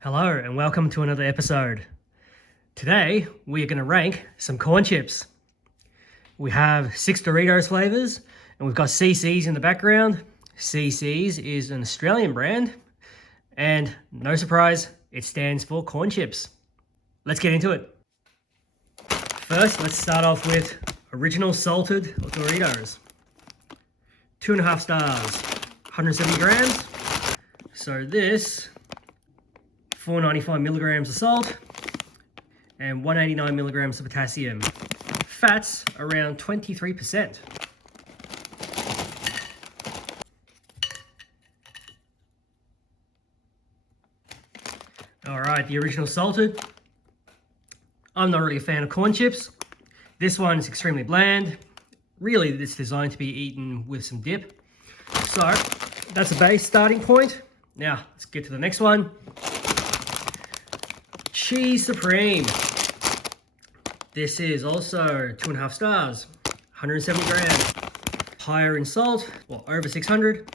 Hello and welcome to another episode. Today we are going to rank some corn chips. We have 6 Doritos flavors and we've got CC's in the background. CC's is an Australian brand and no surprise, it stands for corn chips. Let's get into it. First, let's start off with original salted Doritos. 2.5 stars, 170 grams. So this 495 milligrams of salt and 189 milligrams of potassium. Fats around 23%. All right, the original salted. I'm not really a fan of corn chips. This one is extremely bland. Really, it's designed to be eaten with some dip. So that's a base starting point. Now, let's get to the next one. Cheese Supreme. This is also 2.5 stars, 170 grams. Higher in salt, well, over 600.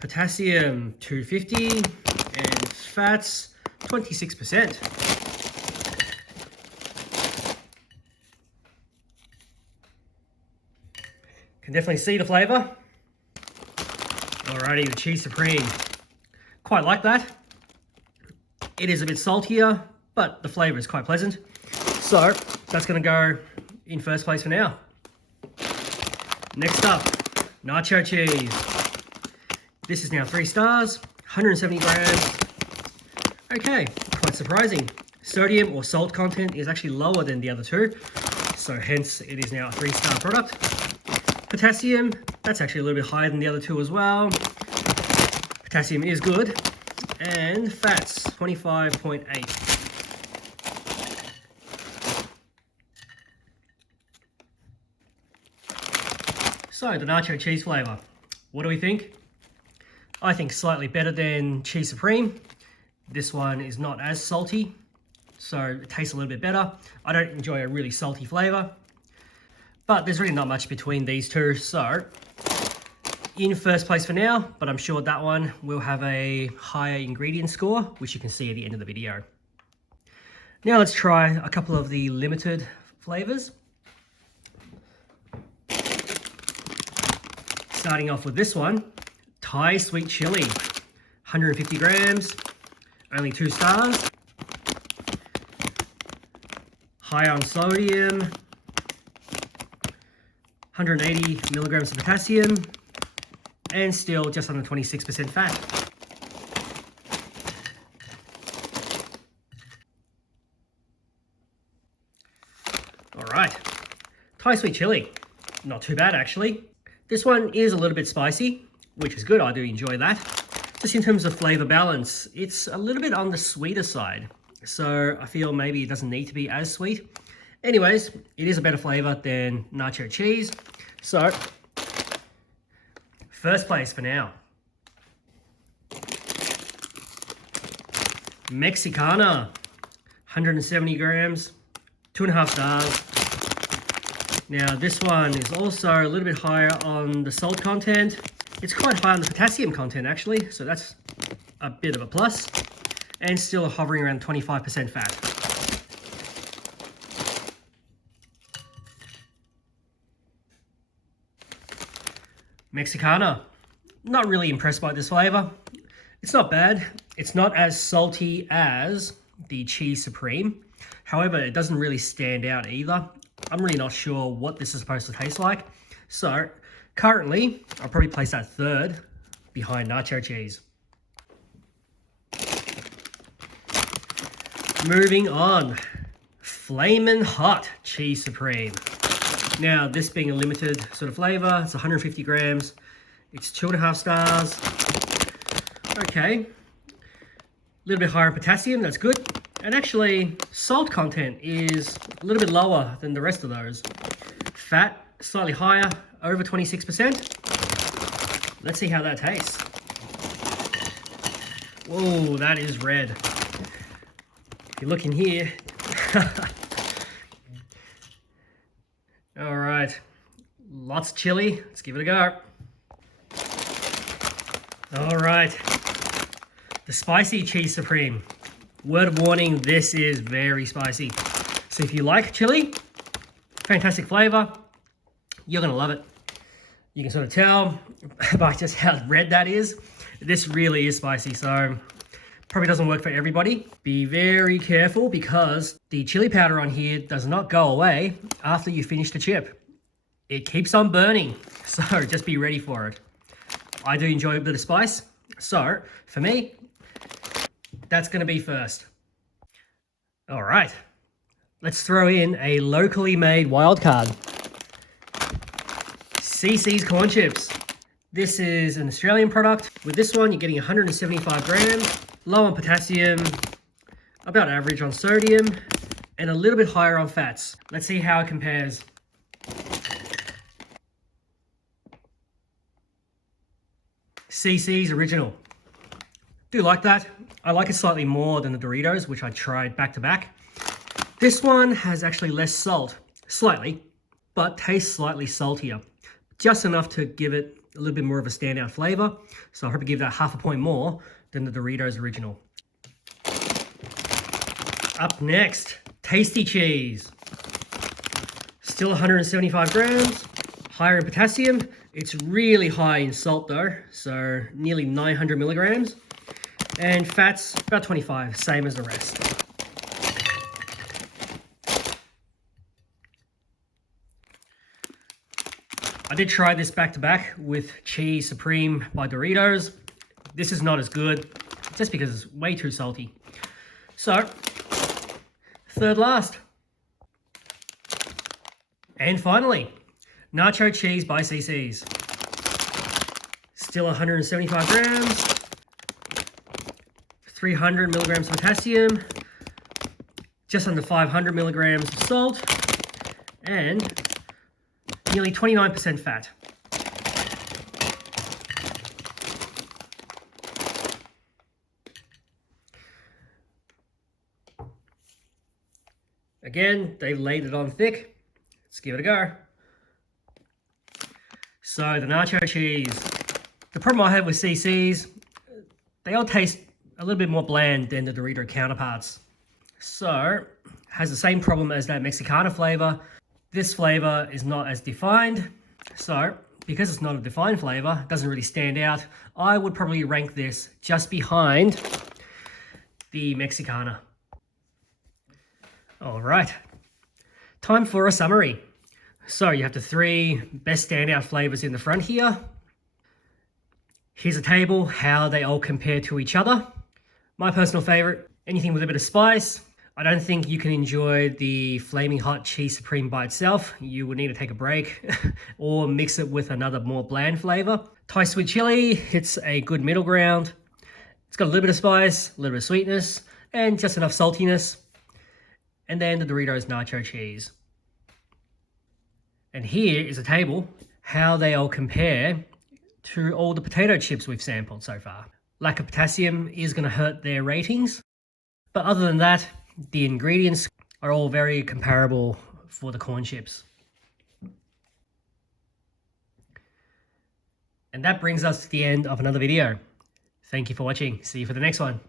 Potassium, 250. And fats, 26%. Can definitely see the flavor. Alrighty, the Cheese Supreme. Quite like that. It is a bit saltier, but the flavor is quite pleasant. So that's gonna go in first place for now. Next up, nacho cheese. This is now 3 stars, 170 grams. Okay, quite surprising. Sodium or salt content is actually lower than the other two, so hence it is now a 3-star product. Potassium, that's actually a little bit higher than the other two as well. Potassium is good. And fats, 25.8. So the nacho cheese flavor, what do we think? I think slightly better than Cheese Supreme. This one is not as salty, so it tastes a little bit better. I don't enjoy a really salty flavor, but there's really not much between these two, so in first place for now, but I'm sure that one will have a higher ingredient score, which you can see at the end of the video. Now let's try a couple of the limited flavors. Starting off with this one, Thai Sweet Chili, 150 grams, only 2 stars. High on sodium, 180 milligrams of potassium, and still just under 26% fat. All right, Thai Sweet Chili, not too bad actually. This one is a little bit spicy, which is good, I do enjoy that. Just in terms of flavor balance, it's a little bit on the sweeter side, so I feel maybe it doesn't need to be as sweet. Anyways, it is a better flavor than nacho cheese, so first place for now. Mexicana, 170 grams, 2.5 stars. Now this one is also a little bit higher on the salt content. It's quite high on the potassium content actually, so that's a bit of a plus. And still hovering around 25% fat. Mexicana, not really impressed by this flavor. It's not bad. It's not as salty as the Cheese Supreme. However, it doesn't really stand out either. I'm really not sure what this is supposed to taste like. So currently, I'll probably place that third behind nacho cheese. Moving on, Flamin' Hot Cheese Supreme. Now, this being a limited sort of flavor, it's 150 grams. It's 2.5 stars. Okay. A little bit higher in potassium, that's good. And actually, salt content is a little bit lower than the rest of those. Fat, slightly higher, over 26%. Let's see how that tastes. Whoa, that is red. If you look in here. All right, lots of chili. Let's give it a go. All right, The spicy cheese supreme. Word of warning, this is very spicy. So if you like chili, fantastic flavor, you're gonna love it. You can sort of tell by just how red that is. This really is spicy, so probably doesn't work for everybody. Be very careful because the chili powder on here does not go away after you finish the chip. It keeps on burning, so just be ready for it. I do enjoy a bit of spice, so for me, that's gonna be first. All right, let's throw in a locally made wild card. CC's corn chips. This is an Australian product. With this one, you're getting 175 grams, low on potassium, about average on sodium, and a little bit higher on fats. Let's see how it compares. CC's original. Do like that. I like it slightly more than the Doritos, which I tried back to back. This one has actually less salt, slightly, but tastes slightly saltier. Just enough to give it a little bit more of a standout flavor. So I'll probably give that half a point more than the Doritos original. Up next, Tasty Cheese. Still 175 grams, higher in potassium. It's really high in salt though, so nearly 900 milligrams. And fats, about 25, same as the rest. I did try this back to back with Cheese Supreme by Doritos. This is not as good, just because it's way too salty. So, third last. And finally, Nacho Cheese by CC's. Still 175 grams, 300 milligrams of potassium, just under 500 milligrams of salt, and nearly 29% fat. Again, they've laid it on thick. Let's give it a go. So the nacho cheese. The problem I have with CC's, they all taste a little bit more bland than the Dorito counterparts. So, has the same problem as that Mexicana flavor. This flavor is not as defined. So, because it's not a defined flavor, it doesn't really stand out, I would probably rank this just behind the Mexicana. All right, time for a summary. So you have the 3 best standout flavors in the front here. Here's a table, how they all compare to each other. My personal favorite, anything with a bit of spice. I don't think you can enjoy the Flaming Hot Cheese Supreme by itself. You would need to take a break or mix it with another more bland flavor. Thai Sweet Chili hits a good middle ground. It's got a little bit of spice, a little bit of sweetness, and just enough saltiness. And then the Doritos Nacho Cheese. And here is a table, how they all compare to all the potato chips we've sampled so far. Lack of potassium is going to hurt their ratings. But other than that, the ingredients are all very comparable for the corn chips. And that brings us to the end of another video. Thank you for watching. See you for the next one.